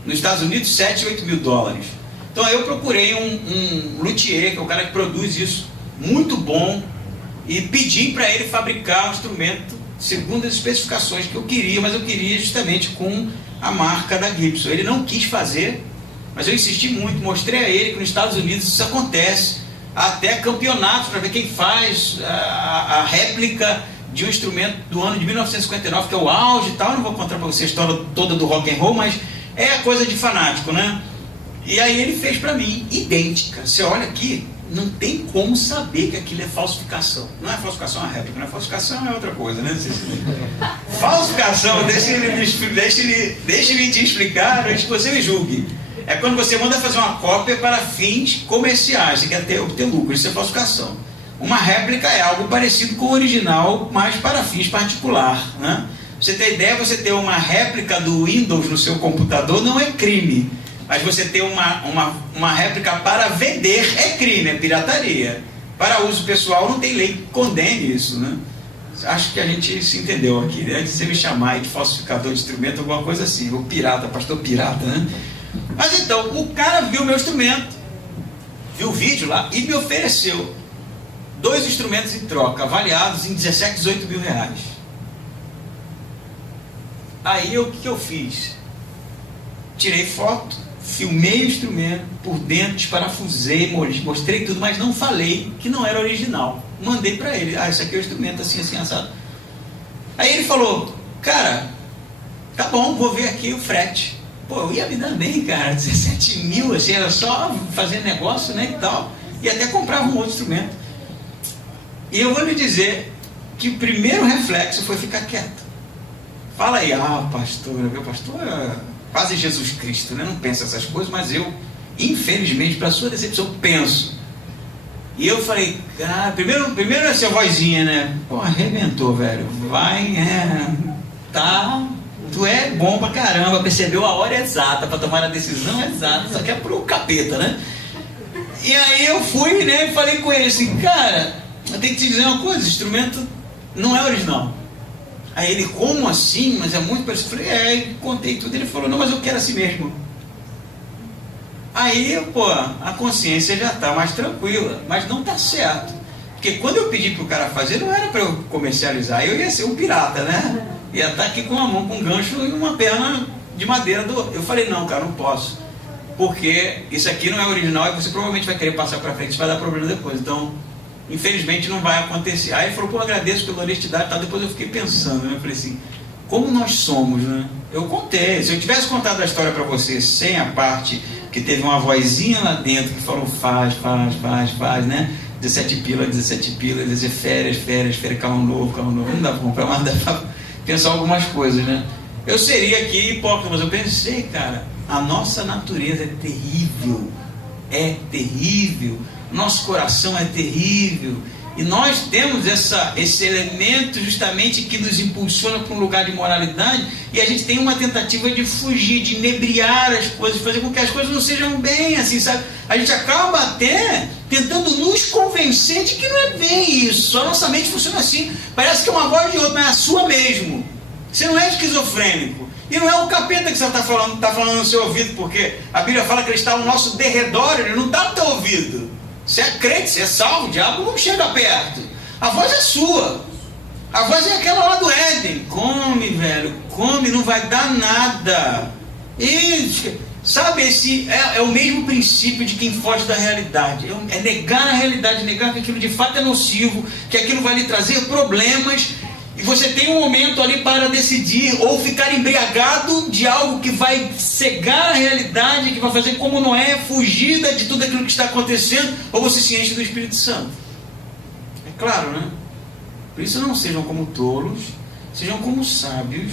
Nos Estados Unidos, 7, 8 mil dólares. Então aí eu procurei um luthier, que é o cara que produz isso, muito bom, e pedi para ele fabricar um instrumento segundo as especificações que eu queria, mas eu queria justamente com a marca da Gibson. Ele não quis fazer, mas eu insisti muito, mostrei a ele que nos Estados Unidos isso acontece, até campeonatos para ver quem faz a réplica de um instrumento do ano de 1959, que é o auge e tal. Não vou contar para você a história toda do rock and roll, mas é a coisa de fanático, né? E aí ele fez para mim, idêntica. Você olha aqui, não tem como saber que aquilo é falsificação. Não é falsificação, é uma réplica. Não é falsificação, é outra coisa, né? Falsificação, deixa ele te explicar antes que você me julgue. É quando você manda fazer uma cópia para fins comerciais, você quer obter lucro, isso é falsificação. Uma réplica é algo parecido com o original, mas para fins particular, né? Você tem ideia, você ter uma réplica do Windows no seu computador não é crime. Mas você ter uma réplica para vender é crime, é pirataria. Para uso pessoal não tem lei que condene isso, né? Acho que a gente se entendeu aqui, né? Antes de você me chamar aí de falsificador de instrumento, alguma coisa assim, o pirata, pastor pirata, né? Mas então, o cara viu meu instrumento, viu o vídeo lá e me ofereceu 2 instrumentos em troca, avaliados em 17, 18 mil reais. Aí o que eu fiz? Tirei foto, filmei o instrumento por dentro, desparafusei, mostrei tudo, mas não falei que não era original. Mandei para ele, isso aqui é o instrumento, assim, assim, assado. Aí ele falou, cara, tá bom, vou ver aqui o frete. Pô, eu ia me dar bem, cara, 17 mil, assim, era só fazer negócio, né, e tal. E até comprava um outro instrumento. E eu vou lhe dizer que o primeiro reflexo foi ficar quieto. Fala aí, pastor, meu pastor é quase Jesus Cristo, né? Não pensa essas coisas, mas eu, infelizmente, para sua decepção, penso. E eu falei, cara, primeiro essa vozinha, né? Pô, arrebentou, velho. Tu é bom pra caramba, percebeu a hora exata para tomar a decisão exata, só que é pro capeta, né? E aí eu fui, né, e falei com ele assim, cara, eu tenho que te dizer uma coisa, esse instrumento não é original. Aí ele, como assim? Mas é muito parecido. Eu falei, contei tudo. Ele falou, não, mas eu quero assim mesmo. Aí, a consciência já está mais tranquila, mas não está certo. Porque quando eu pedi para o cara fazer, não era para eu comercializar, eu ia ser um pirata, né? Ia estar aqui com uma mão com um gancho e uma perna de madeira. Eu falei, não, cara, não posso. Porque isso aqui não é original e você provavelmente vai querer passar para frente, isso vai dar problema depois. Então, infelizmente não vai acontecer. Aí ele falou, agradeço pela honestidade, tá? Depois eu fiquei pensando, né? Eu falei assim, como nós somos, né? Eu contei, se eu tivesse contado a história para você sem a parte que teve uma vozinha lá dentro que falou faz, né? 17 pilas, dizer férias, carro novo, não dá para comprar, mas dá para pensar algumas coisas, né? Eu seria aqui hipócrita, mas eu pensei, cara, a nossa natureza é terrível, nosso coração é terrível, e nós temos esse elemento justamente que nos impulsiona para um lugar de moralidade, e a gente tem uma tentativa de fugir, de inebriar as coisas, fazer com que as coisas não sejam bem assim, sabe? A gente acaba até tentando nos convencer de que não é bem isso, a nossa mente funciona assim, parece que é uma voz de outro, mas é a sua mesmo. Você não é esquizofrênico, e não é o capeta que você está falando no seu ouvido, porque a Bíblia fala que ele está ao nosso derredor, ele não está no teu ouvido. Você é crente, você é salvo, o diabo não chega perto. A voz é sua. A voz é aquela lá do Éden. Come, velho, come, não vai dar nada. E, sabe, esse é o mesmo princípio de quem foge da realidade. É negar a realidade, negar que aquilo de fato é nocivo, que aquilo vai lhe trazer problemas. E você tem um momento ali para decidir, ou ficar embriagado de algo que vai cegar a realidade, que vai fazer como Noé, fugida de tudo aquilo que está acontecendo, ou você se enche do Espírito Santo. É claro, né? Por isso não sejam como tolos, sejam como sábios,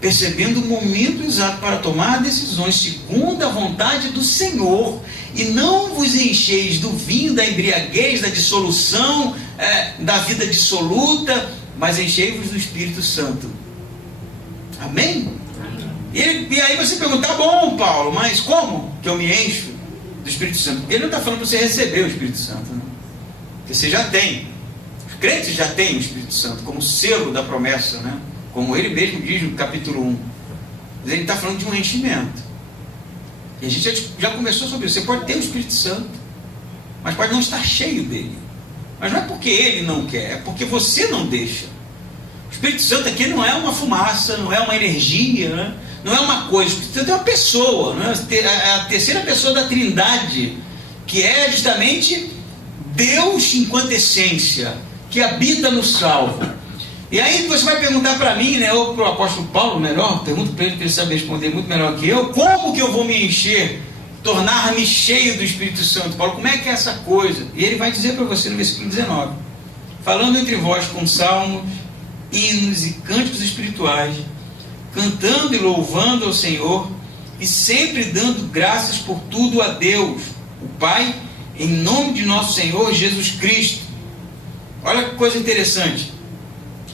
percebendo o momento exato para tomar decisões segundo a vontade do Senhor, e não vos encheis do vinho da embriaguez, da dissolução, da vida dissoluta, mas enchei-vos do Espírito Santo. Amém? E aí você pergunta, tá bom, Paulo, mas como que eu me encho do Espírito Santo? Ele não está falando para você receber o Espírito Santo, né? Porque você já tem. Os crentes já têm o Espírito Santo como selo da promessa, né? Como ele mesmo diz no capítulo 1. Mas ele está falando de um enchimento. E a gente já conversou sobre isso. Você pode ter o Espírito Santo, mas pode não estar cheio dele. Mas não é porque ele não quer, é porque você não deixa. O Espírito Santo aqui não é uma fumaça, não é uma energia, né? Não é uma coisa. O Espírito Santo é uma pessoa, né? É a terceira pessoa da Trindade, que é justamente Deus enquanto essência, que habita no salvo. E aí você vai perguntar para mim, né, ou para o apóstolo Paulo, melhor, pergunta para ele, que ele sabe responder muito melhor que eu, como que eu vou me encher, tornar-me cheio do Espírito Santo? Paulo, como é que é essa coisa? E ele vai dizer para você no versículo 19, falando entre vós com salmos, hinos e cânticos espirituais, cantando e louvando ao Senhor, e sempre dando graças por tudo a Deus, o Pai, em nome de nosso Senhor Jesus Cristo. Olha que coisa interessante.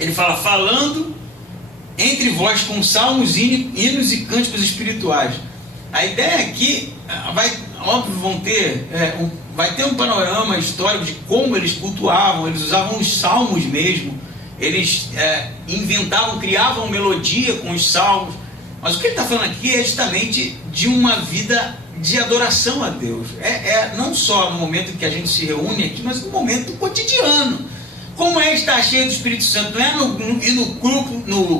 Ele fala, falando entre vós com salmos, hinos e cânticos espirituais. A ideia aqui, vai ter um panorama histórico de como eles cultuavam, eles usavam os salmos mesmo, eles inventavam, criavam melodia com os salmos. Mas o que ele está falando aqui é justamente de uma vida de adoração a Deus. Não só no momento em que a gente se reúne aqui, mas no momento cotidiano. Como é estar cheio do Espírito Santo? Não é ir no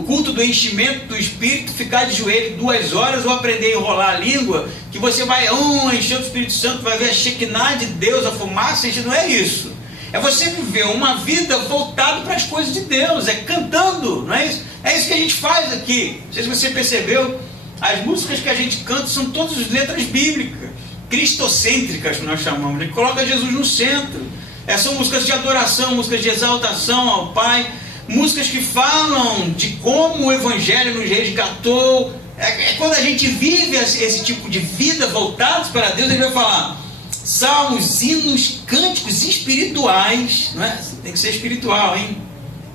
culto do enchimento do Espírito, ficar de joelho 2 horas ou aprender a enrolar a língua, que você vai encher do Espírito Santo, vai ver a Shekinah de Deus, a fumaça, não é isso. É você viver uma vida voltada para as coisas de Deus, é cantando, não é isso? É isso que a gente faz aqui. Não sei se você percebeu, as músicas que a gente canta são todas letras bíblicas, cristocêntricas, que nós chamamos. A gente coloca Jesus no centro. São músicas de adoração, músicas de exaltação ao Pai, músicas que falam de como o Evangelho nos resgatou. Quando a gente vive esse tipo de vida voltados para Deus, ele vai falar salmos, hinos, cânticos espirituais, não é? Tem que ser espiritual, hein?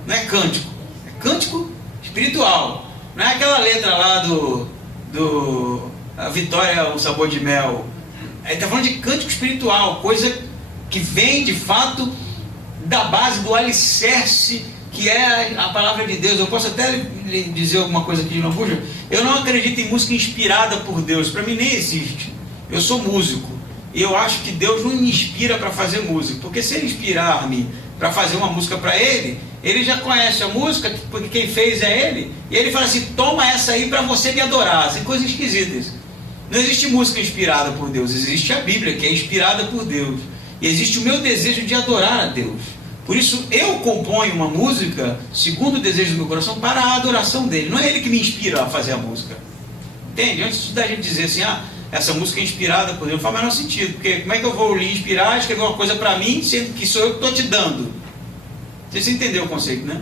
Não é cântico, é cântico espiritual. Não é aquela letra lá do A Vitória é um Sabor de Mel. Ele está falando de cântico espiritual, coisa que vem de fato da base, do alicerce, que é a palavra de Deus. Eu posso até lhe dizer alguma coisa aqui de novo. Eu não acredito em música inspirada por Deus, para mim nem existe. Eu sou músico e eu acho que Deus não me inspira para fazer música, porque se ele inspirar-me para fazer uma música para ele já conhece a música, porque quem fez é ele, e ele fala assim, toma essa aí para você me adorar. São coisas esquisitas. Não existe música inspirada por Deus, existe a Bíblia, que é inspirada por Deus. E existe o meu desejo de adorar a Deus. Por isso eu componho uma música segundo o desejo do meu coração para a adoração dele. Não é ele que me inspira a fazer a música. Entende? Antes da gente dizer assim, essa música é inspirada por Deus, não faz o menor sentido. Porque como é que eu vou lhe inspirar e escrever uma coisa para mim, sendo que sou eu que estou te dando? Você entendeu o conceito, né?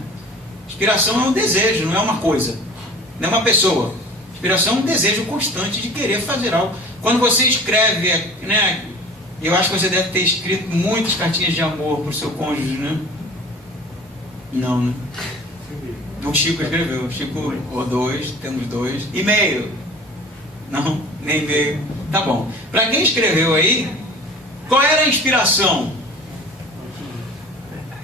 Inspiração é um desejo, não é uma coisa. Não é uma pessoa. Inspiração é um desejo constante de querer fazer algo. Quando você escreve, né? Eu acho que você deve ter escrito muitas cartinhas de amor para o seu cônjuge, né? Não, né? O Chico escreveu. O Chico, ou 2, temos 2. E-mail? Não, nem e-mail. Tá bom. Para quem escreveu aí, qual era a inspiração?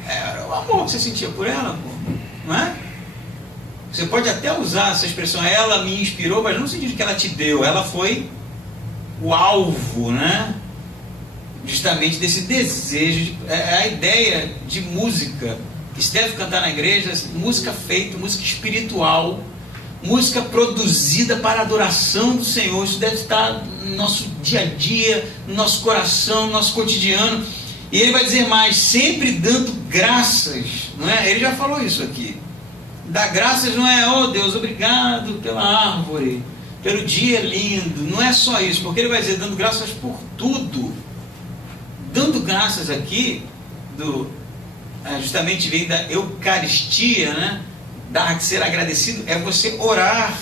Era o amor que você sentia por ela, pô. Não é? Você pode até usar essa expressão, ela me inspirou, mas não no sentido que ela te deu. Ela foi o alvo, né? Justamente desse desejo, a ideia de música que se deve cantar na igreja, música feita, música espiritual, música produzida para a adoração do Senhor. Isso deve estar no nosso dia a dia, no nosso coração, no nosso cotidiano. E ele vai dizer mais, sempre dando graças, não é? Ele já falou isso aqui. Dar graças não é, oh Deus, obrigado pela árvore, pelo dia lindo. Não é só isso, porque ele vai dizer, dando graças por tudo. Dando graças aqui, justamente vem da Eucaristia, né? Ser agradecido é você orar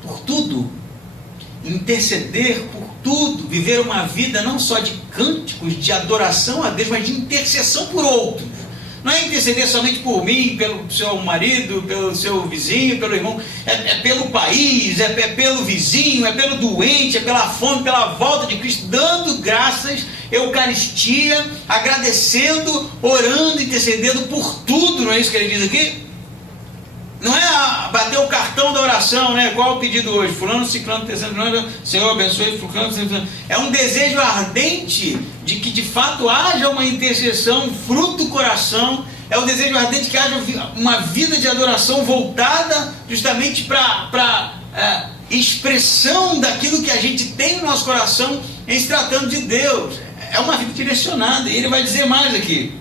por tudo, interceder por tudo, viver uma vida não só de cânticos, de adoração a Deus, mas de intercessão por outros. Não é interceder somente por mim, pelo seu marido, pelo seu vizinho, pelo irmão, é pelo país, é pelo vizinho, é pelo doente, é pela fome, pela volta de Cristo, dando graças, Eucaristia, agradecendo, orando, intercedendo por tudo, não é isso que ele diz aqui? Não é bater o cartão da oração, né? Qual é o pedido hoje? Fulano, ciclano, terceiro, Senhor abençoe, fulano, ciclano. É um desejo ardente de que de fato haja uma intercessão, fruto do coração. É um desejo ardente que haja uma vida de adoração voltada justamente para expressão daquilo que a gente tem no nosso coração em se tratando de Deus. É uma vida direcionada. E ele vai dizer mais aqui.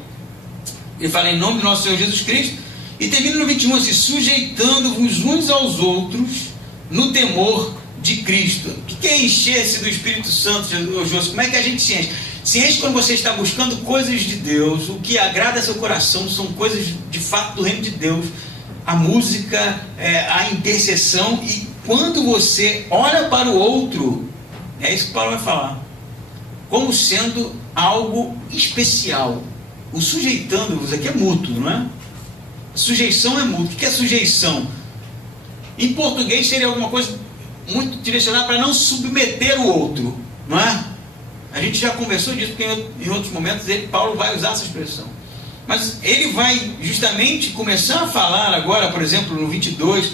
Ele fala em nome do nosso Senhor Jesus Cristo, E termina no 21 assim: sujeitando-vos uns aos outros no temor de Cristo. O que é encher-se do Espírito Santo, José? Como é que a gente se enche? Se enche quando você está buscando coisas de Deus, o que agrada seu coração são coisas de fato do reino de Deus, a música, a intercessão, e quando você olha para o outro, é isso que Paulo vai falar, como sendo algo especial. O sujeitando-vos aqui é mútuo, não é? Sujeição é mútuo. O que é sujeição? Em português seria alguma coisa muito direcionada para não submeter o outro, não é? A gente já conversou disso, porque em outros momentos Paulo vai usar essa expressão. Mas ele vai justamente começar a falar agora, por exemplo, no 22,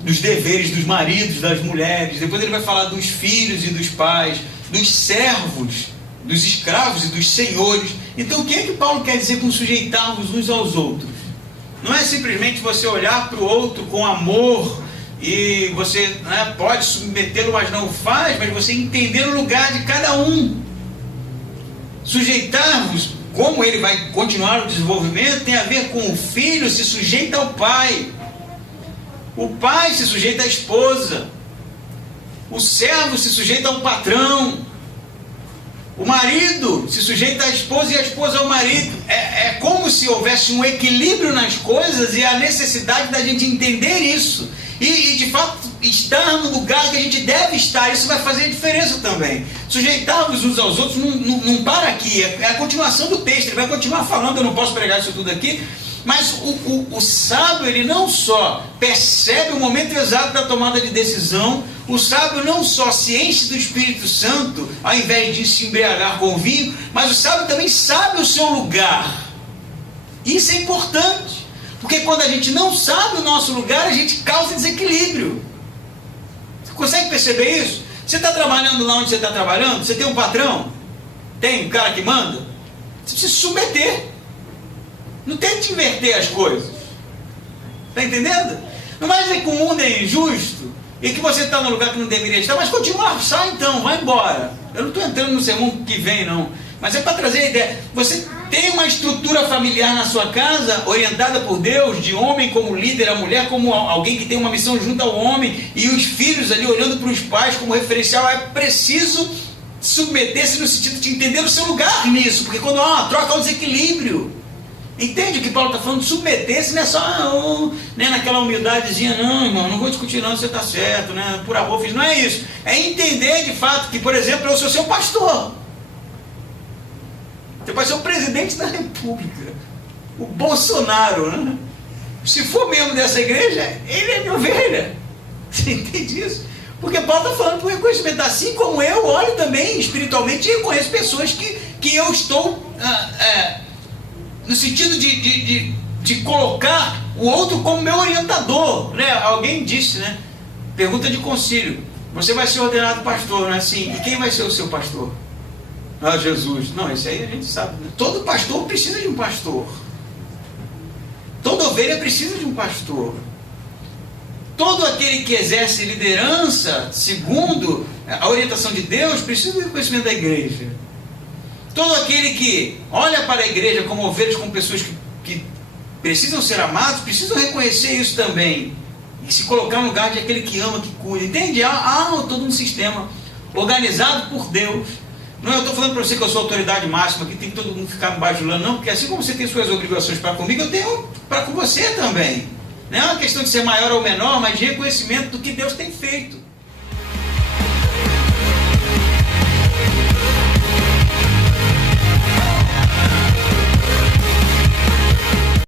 dos deveres dos maridos, das mulheres. Depois ele vai falar dos filhos e dos pais, dos servos, dos escravos e dos senhores. Então o que é que Paulo quer dizer com sujeitar-vos uns aos outros? Não é simplesmente você olhar para o outro com amor e você pode submetê-lo, mas não o faz, mas você entender o lugar de cada um. Sujeitar-vos, como ele vai continuar o desenvolvimento, tem a ver com o filho se sujeita ao pai, o pai se sujeita à esposa, o servo se sujeita ao patrão, o marido se sujeita à esposa e a esposa ao marido. É como se houvesse um equilíbrio nas coisas, e a necessidade da gente entender isso e de fato estar no lugar que a gente deve estar. Isso vai fazer a diferença também. Sujeitar-vos uns aos outros não para aqui, é a continuação do texto. Ele vai continuar falando, eu não posso pregar isso tudo aqui, mas o sábio, ele não só percebe o momento exato da tomada de decisão, o sábio não só se enche do Espírito Santo ao invés de se embriagar com vinho, mas o sábio também sabe o seu lugar. Isso é importante, porque quando a gente não sabe o nosso lugar, a gente causa desequilíbrio. Você consegue perceber isso? Você está trabalhando lá onde você está trabalhando? Você tem um patrão? Tem um cara que manda? Você precisa se submeter. Não tente inverter as coisas. Está entendendo? Não vai dizer que o mundo é injusto e que você está no lugar que não deveria estar, mas continua, sai então, vai embora. Eu não estou entrando no sermão que vem, não. Mas é para trazer a ideia. Você tem uma estrutura familiar na sua casa, orientada por Deus, de homem como líder, a mulher como alguém que tem uma missão junto ao homem, e os filhos ali olhando para os pais como referencial. É preciso submeter-se no sentido de entender o seu lugar nisso, porque quando há uma troca, há um desequilíbrio. Entende o que Paulo está falando? Submeter-se não é só naquela humildadezinha, não, irmão, não vou discutir não, você está certo, por amor fiz. Não é isso. É entender de fato que, por exemplo, eu sou seu pastor. Você pode ser o presidente da República, o Bolsonaro, Se for membro dessa igreja, ele é minha ovelha. Você entende isso? Porque Paulo está falando por reconhecimento. Assim como eu olho também espiritualmente e reconheço pessoas que eu estou no sentido de colocar o outro como meu orientador, Alguém disse, pergunta de concílio: você vai ser ordenado pastor, não é assim? E quem vai ser o seu pastor? Jesus. Não, isso aí a gente sabe. Todo pastor precisa de um pastor. Toda ovelha precisa de um pastor. Todo aquele que exerce liderança, segundo a orientação de Deus, precisa do reconhecimento da igreja. Todo aquele que olha para a igreja como ovelhas, como pessoas que precisam ser amados, precisam reconhecer isso também. E se colocar no lugar de aquele que ama, que cuida. Entende? Há todo um sistema organizado por Deus. Não, eu estou falando para você que eu sou a autoridade máxima, que tem que todo mundo ficar me bajulando, não, porque assim como você tem suas obrigações para comigo, eu tenho para com você também. Não é uma questão de ser maior ou menor, mas de reconhecimento do que Deus tem feito.